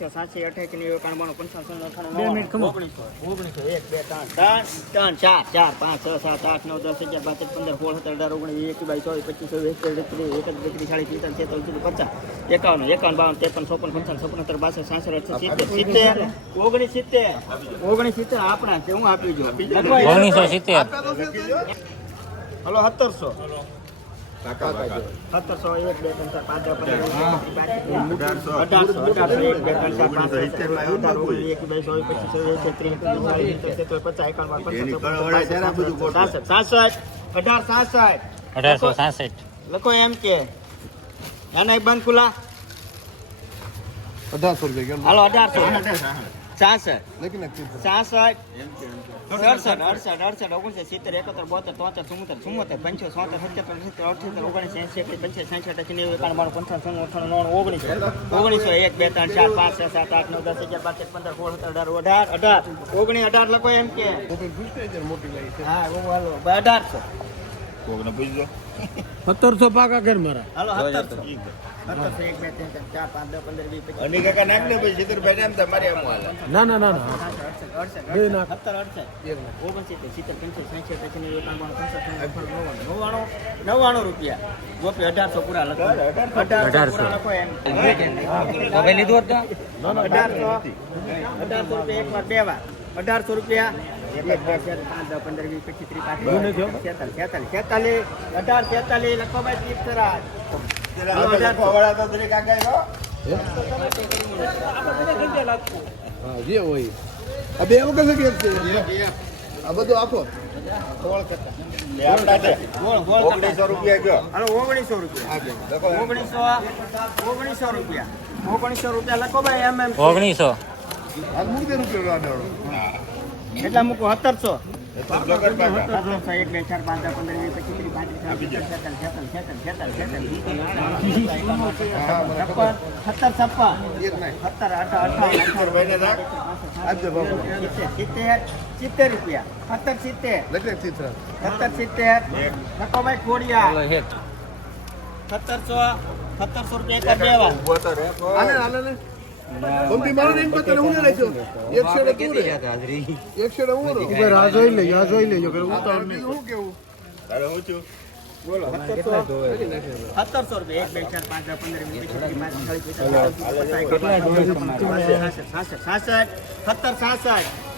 પાંચસો સાતસો અઠાસી એકાણું પંચાવન. ઓગણીસો ઓગણીસો એક બે ત્રણ ત્રણ ત્રણ ચાર ચાર પાંચ છ સાત આઠ નવ દસ અગિયાર બાર પંદર સોળ સત્તર અઢાર ઓગણીસ એક બાવીસ ચોવીસ પચીસ છવ્વીસ એકત્રીસ એકત્રીસ ચાલીસ પિસ્તાલીસ છેતાલીસ પચાસ એકાવન એકાવન બાવન ત્રેપન ચોપન પંચાવન છપ્પન સત્તર બાસઠ સાસઠ અડસઠ સિત્તેર સિત્તેર ઓગણીસ સિત્તેર ઓગણીસ સિત્તેર આપણા છે હું આપી જો ઓગણીસો સિત્તેર હલો સત્તરસો સત્તરસો એક બે ત્રણ ચાર પાંચ અઢારસો અઢારસો એક બે ત્રણ પાંચ પચીસ ત્રીસ પચાસ એકાવન સાસઠ સાસઠ અઢાર સાસઠ અઢારસો. સાસઠ લખો એમ કે એક બંધ ખુલા અઢારસો રૂપિયા હાલો અઢારસો. ચીજ સાસઠ સડસઠ અડસઠ અડસઠ ઓગણસી સિત્તેર એકોતેર બોતેર તોતેર ચુમ્મોતેર ચુમ્મોતેર પંચો સોતેર સત્યોતેર સિત્તેર અઠ્યોતેર ઓગણીસ એંસી એકવીસ પંચાસ સાઠ અઠાસી નેવું એકાણું અઠાણું નવ્વાણું ઓગણીસો ઓગણીસો એક બે ત્રણ ચાર પાંચ છ સાત આઠ નવ દસ અગિયાર બાર તેર પંદર સોળ સત્તર અઢાર અઢાર અઢાર ઓગણીસ અઢાર લખો એમ કે મોટી લાગી છે હા હું હાલો અઢારસો સત્તરસો પાકા કર મારા. હાલો સત્તરસો. ને ના ના નવ્વાણું રૂપિયા. ગોપી અઢારસો પૂરા લખો. અઢારસો. લીધું અઢારસો. અઢારસો રૂપિયા એક વાર બે વાર. અઢારસો રૂપિયા જે હોય. આ બે વખત છે કે એક છે. આ બધું આપો. ઓગણીસો રૂપિયા ઓગણીસો રૂપિયા. લખો. ઓગણીસો રૂપિયા. ઓગણીસો રૂપિયા લખો ભાઈ એમ એમ. ઓગણીસો. આ મૂકી રૂપિયો એટલા મૂકો? સત્તરસો? સત્તર રૂપિયા. સત્તર સિત્તેર. સત્તર સિત્તેર. લખો ભાઈ ખોડિયા સત્તરસો સત્તરસો રૂપિયા ગમતી મારો ને પતર કેવું બોલો. 1700 રૂપિયા 1 2 4 5 15 20 25 30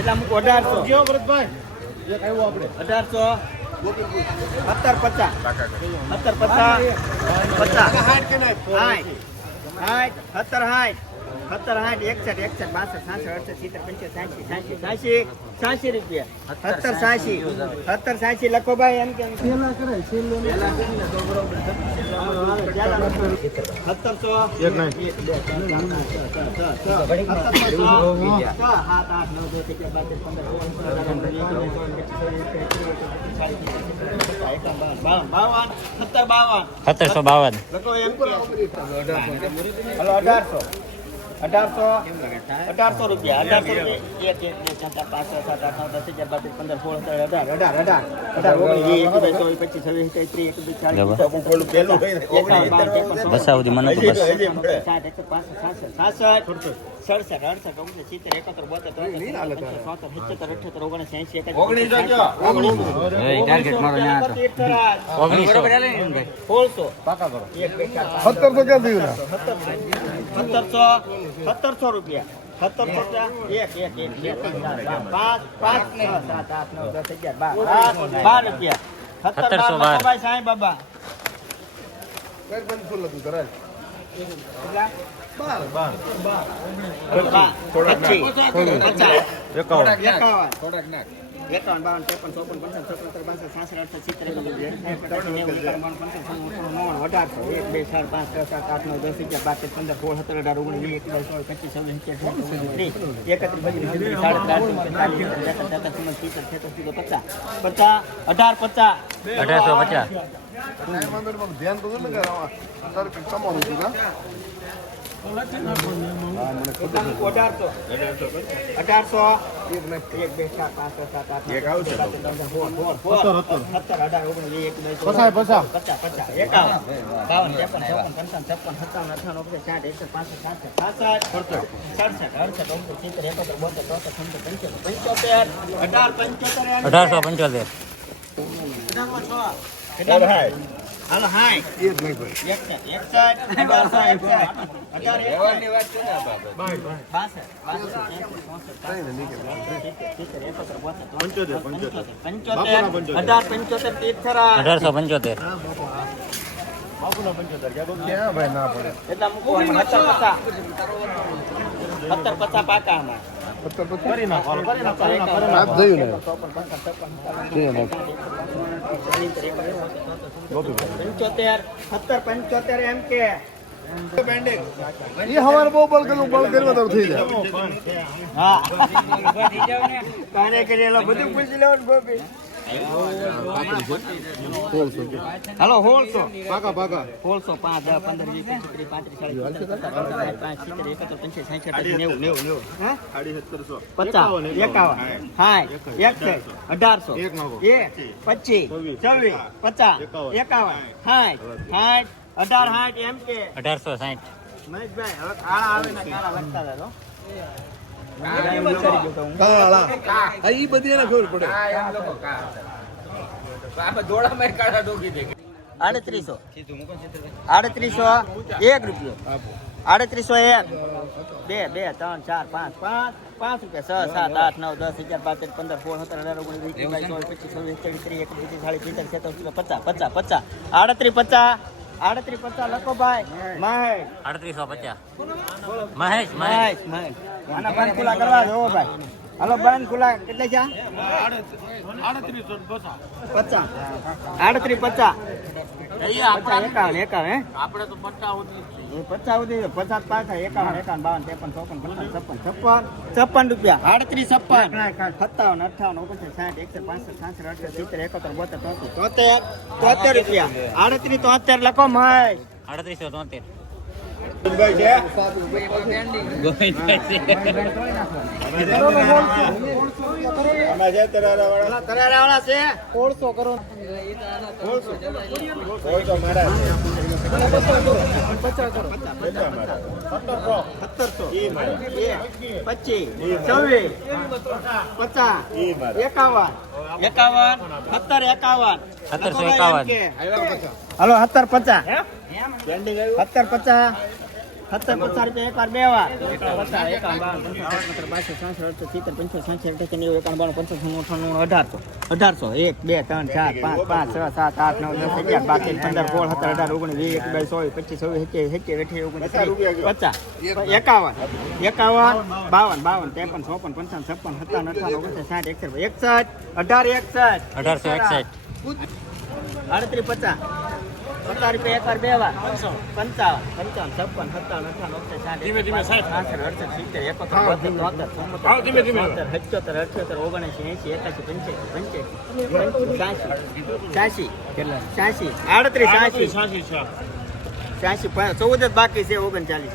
એટલે અમુક અઢારસો. કયો ભરતભાઈ. એક આવ્યો આપણે. અઢારસો. સત્તર પચાસ. સત્તર પચાસ. પચાસ. સાઠ સાઠ સત્તર સાઠ સત્તર સાઠ એકસઠ એકસઠ બાસઠ સાસઠ અડસઠ સિત્તેર પંચાસ સાસી સાસી સાસી સાંસી રૂપિયા. સત્તર સાસી સત્તર સાસી લખો ભાઈ એમ કેમ છેલ્લા કરાય છેલ્લો સત્તરસો બાવન લખો એમ અઢારસો. અઢારસો અઢારસો રૂપિયા અઢારસો રૂપિયા. એક એક બે ચાર ચાર પાંચ છ સાત આઠ નવ દસ બાર પંદર સોળ સત્તર અઢાર અઢાર અઢાર અઢાર. ઓગણીસ એક બે ચોવીસ પચીસ છવ્વીસ ત્રીસ એકવીસ ચાલીસ બસ સુધી મને તો બસ સાઠ એકસઠ પાસઠ સાસઠ સાસઠ સડસઠ અડસઠ ઓગણીસ સિત્તેર એકોતેર બોતેર તોતેર સિત્તેર અઠ્યોતેર ઓગણીસ એંસી એકાસી ઓગણીસો કયો? ઓગણીસો. ઓગણીસો. સોળસો. એક બે ચાર પાંચ સત્તરસો ક્યાં થયું સત્તરસો. સત્તરસો રૂપિયા. સત્તરસો રૂપિયા. એક એક એક પાંચ પાંચ સાત આઠ નવ દસ અગિયાર બાર બાર રૂપિયા. સત્તરસો બાર સાંઈ બાબા. બંધ પચીસ. પચાસ. એકાવન બાવન ત્રેપન ચોપન પંચાવન સત્તર બાસઠ સાસઠ અડસઠ સિત્તેર અઢારસો એક બે ચાર પાંચ છ સાત આઠ નવ દસ અગિયાર બાર તેર પંદર સોળ સત્તર અઢાર ઓગણીસ વીસ એકવીસ ચોવીસ પચીસ છવ્વીસ એકત્રીસ બત્રીસ પચાસ પચાસ પચાસ અઢારસો પચાસ અઢારસો એક બે ચાર પાંચ છ સાત આઠ એક આવશે સત્તર અઢાર ઓગણીસ એક પચાસ, પચાસ. પચાસ પચાસ એકાવન બાવન ત્રેપન ચોપન પંચાવન છપ્પન સત્તાવન અઠાવન ઓગણીસ સાઠ એકસો પાસઠ સાસઠ પાસઠ સડસઠ અડસઠ ઓગણીસ સિત્તેર એકોતેર બોતેર ચોતેર પંચોતેર પંચોતેર પંચોતેર અઢાર પંચોતેર અઢારસો પંચોતેર કેટલા. હાલો હાય. એક નહીં ભાઈ. એક એક સાઈડ એકસઠ અઢાર એકસઠ બાસઠ બાસઠ ત્રેસઠ ચોસઠ કંઈ નહીં, નીકળે. સિત્તેર સિત્તેર એકોતેર પંચોતેર, પંચોતેર પંચોતેર. પંચોતેર. પંચોતેર. અઢારસો પંચોતેર. બાપુના પંચોતેર ક્યાં બાપુ? ના પડે? એટલા પચાસ. સત્તર પચાસ પાકા પંચોતેર એમ કે એ બહુ બળ તો થઈ જાય હા કરી બધું પૂછી લેવાનું હાલો હોલસો. પાકા પાકા હોલસો પાંચ દસ પંદર વીસ પચીસ ત્રીસ પાંત્રીસ પચાસ પચાસ પચાસ સિત્તેર એકોતેર પંચાસી સાઠ નેવું નેવું નેવું. હા? સાડી પચાસ એકાવન સાઠ એકસઠ અઢારસો. એ પચીસ. છવ્વીસ પચાસ એકાવન સાઠ. સાઠ અઢાર સાઠ એમ કે. અઢારસો સાઠ. મહેશભાઈ હવે કાળા આવે ને કાળા વધતા જાય કાળા આડત્રીસો એક રૂપિયો. આડત્રીસો એક. બે બે, ત્રણ, ચાર, પાંચ પાંચ પાંચ રૂપિયા. છ, સાત, આઠ, નવ, દસ, અગિયાર, પાંચ પંદર, સોળ, સત્તર, અઢાર, ઓગણીસ, વીસ, એકવીસ ચોવીસ, પચીસ ત્રીસ ચાલીસ પિસ્તાલીસ છેતાલીસ પચાસ પચાસ પચાસ. આડત્રીસ, પચાસ. આડત્રીસ પચાસ લખો ભાઈ. મહેશ. અડત્રીસો પચાસ. મહેશ મહેશ. મહેશ આના બંધ ખુલ્લા કરવા દો ભાઈ. હાલો બંધ ખુલ્લા. કેટલે છે? પચાસ. આડત્રીસ પચાસ. એકાવન એકાવન આપણે તો પચાસ પચાસ સુધી પચાસ પાછા એકાવન એકાવન બાવન ત્રેપન ચોપન પંચાવન છપ્પન છપ્પન છપ્પન રૂપિયા. આડત્રીસ છપ્પન. સત્તાવન અઠાવન ઓગણસાઠ સાઠ એકસો પાંચસો સાસઠ અઠસઠ સિત્તેર એકોતેર બોતેર તોતેર તોતેર. તોતેર રૂપિયા. આડત્રીસ તોતેર લખો મય અડત્રીસો તોતેર. પચીસ છવ્વીસ પચાસ એકાવન એકાવન સત્તર એકાવન સત્તરસો એકાવન. હલો સત્તર પચાસ સત્તર પચાસ સત્તર પચાસ રૂપિયા એક વાર બે વાર. પચાસ એકાવન બાવન સાસઠ સિત્તેર પંચો સાઠ અઠ્યાસી નેવું એકાવન બાવન અઠાણું અઢારસો અઢારસો એક બે ત્રણ ચાર પાંચ પાંચ છ સાત આઠ નવ દસ અગિયાર પંદર સોળ સત્તર અઢાર ઓગણીસ વીસ એકવીસ બાવીસ ચોવીસ પચીસ છવ્વીસ અઠ્યાવીસ ઓગણીસ પચાસ એકાવન એકાવન બાવન બાવન ત્રેપન ચોપન પંચાવન છપ્પન સત્તાવન અઠાવન ઓગણસાઠ સાઠ એકસઠ એકસઠ અઢાર એકસઠ. અઢારસો એકસઠ. અડત્રીસ પચાસ. પચાસ રૂપિયા એક વાર બે વાર પંચાવન. પંચાવન છપ્પન સત્તાવન અઠાવન સાઠ ધીમે ધીમે સાઠ અડસઠ સિત્તેર એકોતેર બોતેર ધીમે ધીમે. સત્યોતેર અઠ્યોતેર ઓગણએંસી એસી એકાસી પંચ્યાસી પંચ્યાસી આડત્રીસ છ્યાસી છ્યાસી પ- ચૌદ જ બાકી છે ઓગણચાલીસ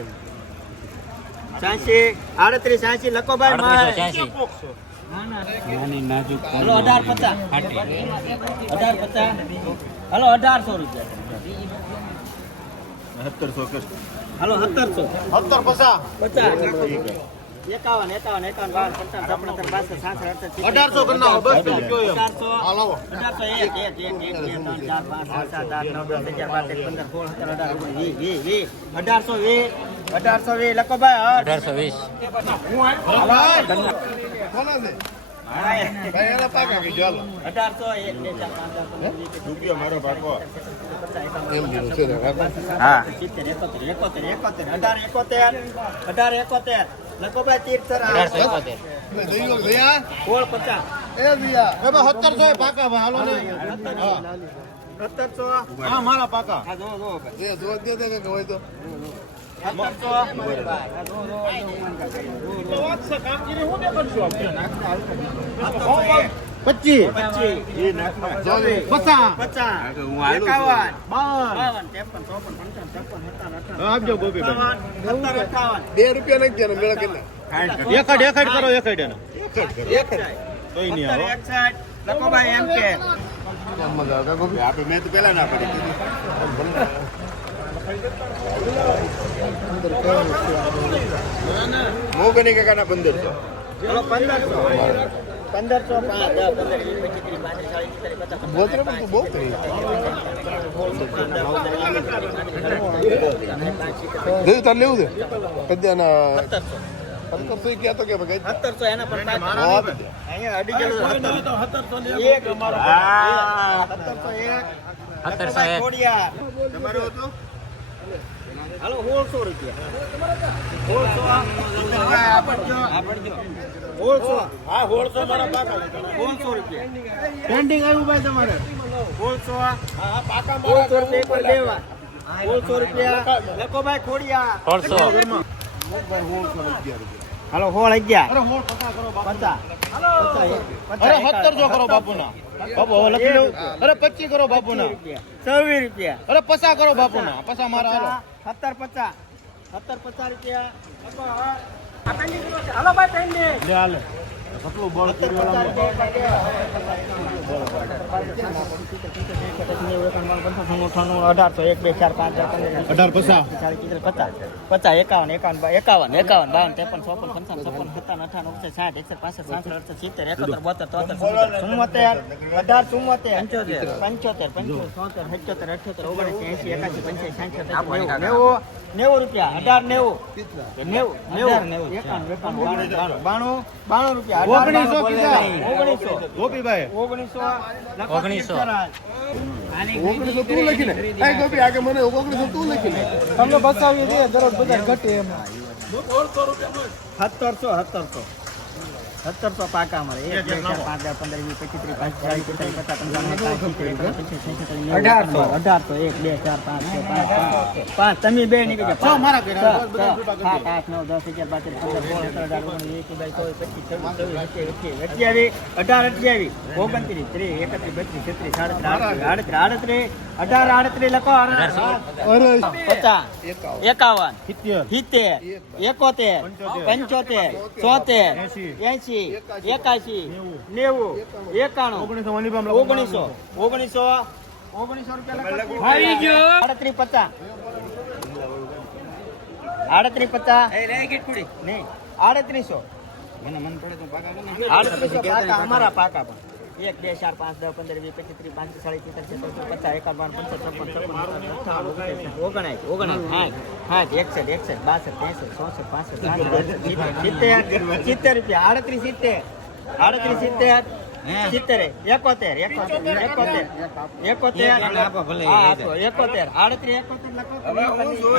છ્યાસી આડત્રીસ છ્યાસી લખો ભાઈ. હલો અઢાર અઢાર પચાસ. હલો અઢારસો રૂપિયા. સત્તરસો હાલો સત્તરસો સત્તર પચાસ પચાસ એકાવન એકાવન એકાવન બાવન પંચાવન સત્તર બાસઠ સાસઠ અડસઠ અઢારસો બસ. અઢારસો અઢારસો એક એક એક એક બે ત્રણ ચાર પાંચ છ સાત આઠ નવ દસ અગિયાર બાર તેર પંદર સોળ સત્તર અઢાર ઓગણીસ વીસ વીસ વીસ અઢારસો વીસ અઢારસો વીસ લખો ભાઈ અઢારસો વીસ કોના છે ભાઈ એના પાકા કે ચાલો અઢારસો એક બે ચાર પાંચ દસ વીસ એકવીસ મારો ભાગો. એમ કીધું છે હા સિત્તેર એકોતેર એકોતેર એકોતેર અઢાર એકોતેર અઢાર એકોતેર લખો ભાઈ તીર્થ અઢારસો એકોતેર એટલે દઈ દો, દઈ આ. સોળ પચાસ એ દિયા એ બા 1700 પાકા ભાઈ હાલો ને સત્તરસો હા મારા પાકા પચાસ. પચાસ. એકાવન. બાવન. ત્રેપન ચોપન પંચાવન છપ્પન આપજો બે રૂપિયા નાખી ગયા મેળા કેટલા? એકાડ એકાડ કરો એકાડ એનો. કઈ નહીં આવો. એમ કે. આપણે મેં તો પેલા ના પડી મોગની કાકાના પંદરસો ચલો પંદરસો. તાર લેવું છે. કદ્યાના ક્યાં તો કે ભાઈ? સત્તરસો એના પર. અહીંયા અઢી કિલો એક અમારો સત્તરસો એક. સત્તરસો એક. તમારું હતું? હાલો સોળસો રૂપિયા. સોળસો સોળસો હા સોળસો રૂપિયા. પેન્ડિંગ આવ્યું ભાઈ તમારે. સોળસો સોળસો વાર દેવા સોળસો રૂપિયા. લખો ભાઈ ખોડિયા. સોળસો. હાલો હોળ અગિયાર અરે હોળ પતા કરો બાપુ. પચાસ. અરે સત્તરસો કરો બાપુના. બાપુ લખી લઉં અરે પચીસ કરો બાપુના. છવ્વીસ રૂપિયા. અરે પસા કરો બાપુના. પસા મારા સત્તર પચાસ. સત્તર પચાસ રૂપિયા. હાલો ભાઈ હાલે. પચાસ પચાસ પચાસ એકાવન એકાવન એકાવન એકાવન બાવન ત્રેપન ચોપન પંચાવન છપ્પન સત્તાવન અઠાવન ઓગણસાઠ સાઠ એકસઠ પાસઠ સાસઠ અડસઠ સિત્તેર એકોતેર અઢાર ચુમ્મોતેર પંચોતેર પંચોતેર પંચોતેર સત્યોતેર અઠ્યોતેર ઓગણસી એસી એકાસી પંચ્યાસી સાઠ નેવું નેવું રૂપિયા અઢાર નેવું. નેવું નેવું. બાણું. બાણું રૂપિયા. ઓગણીસો ઓગણીસો. ગોપીભાઈ. ઓગણીસો. ઓગણીસો. તું લખીને એ ગોપી આગે મને ઓગણીસો તું લખીને તમને બતાવી દે જરૂર બધા ઘટે એમાં. સત્તરસો સત્તરસો. સત્તરસો પાકા મળે એક બે ચાર પાંચ દસ પંદર વીસ પચીસ ત્રીસ પાંચ ચાલીસ પિસ્તાલીસ પચાસ પંચાવન સાઠ સિત્તેર પચીસ છેસઠ અઢારસો અઢારસો એક બે ચાર પાંચ છ પાંચ પાંચ તમે બે નીકળી સાત આઠ નવ દસ અગિયાર બાર તેર પંદર સોળ સત્તર અઢાર ઓગણીસ વીસ બાવીસ ચોવીસ પચીસ છવ્વીસ ચોવીસ અઠ્યાવીસ અઠ્યાવીસ અઢાર અઠ્યાવીસ ઓગણત્રીસ ત્રીસ એકત્રીસ બત્રીસ છત્રીસ સાડત્રીસ આડત્રીસ આડત્રીસ અઢાર આડત્રીસ લખો પચાસ એકાવન સિત્તેર સિત્તેર એકોતેર પંચોતેર ચોતેર એસી એકાશી. નેવું. એકાણું. ઓગણીસો મની ઓગણીસો. ઓગણીસો. રૂપિયા આડત્રીસ પચાસ. આડત્રીસ પચાસ. નહીં આડત્રીસો. આડત્રીસો પાકા અમારા પાકા પણ. એક બે ચાર પાંચ દસ પંદર વીસ પચીસ ત્રીસ પાંત્રીસ ચાલીસ પિસ્તાલીસ છત્રીસ પચાસ એકાવન પંચાવન છપ્પન છપ્પન અઠાવન ઓગણસાઠ ઓગણાઠ ઓગણાઠ સાઠ સાઠ એકસઠ એકસઠ બાસઠ ત્રેસઠ ચોસઠ પાસઠ સાઠ સિત્તેર સિત્તેર રૂપિયા આડત્રીસ સિત્તેર આડત્રીસ સિત્તેર સિત્તેર એકોતેર એકોતેર એકોતેર એકોતેર હા, આપો, એકોતેર આડત્રીસ એકોતેર લખો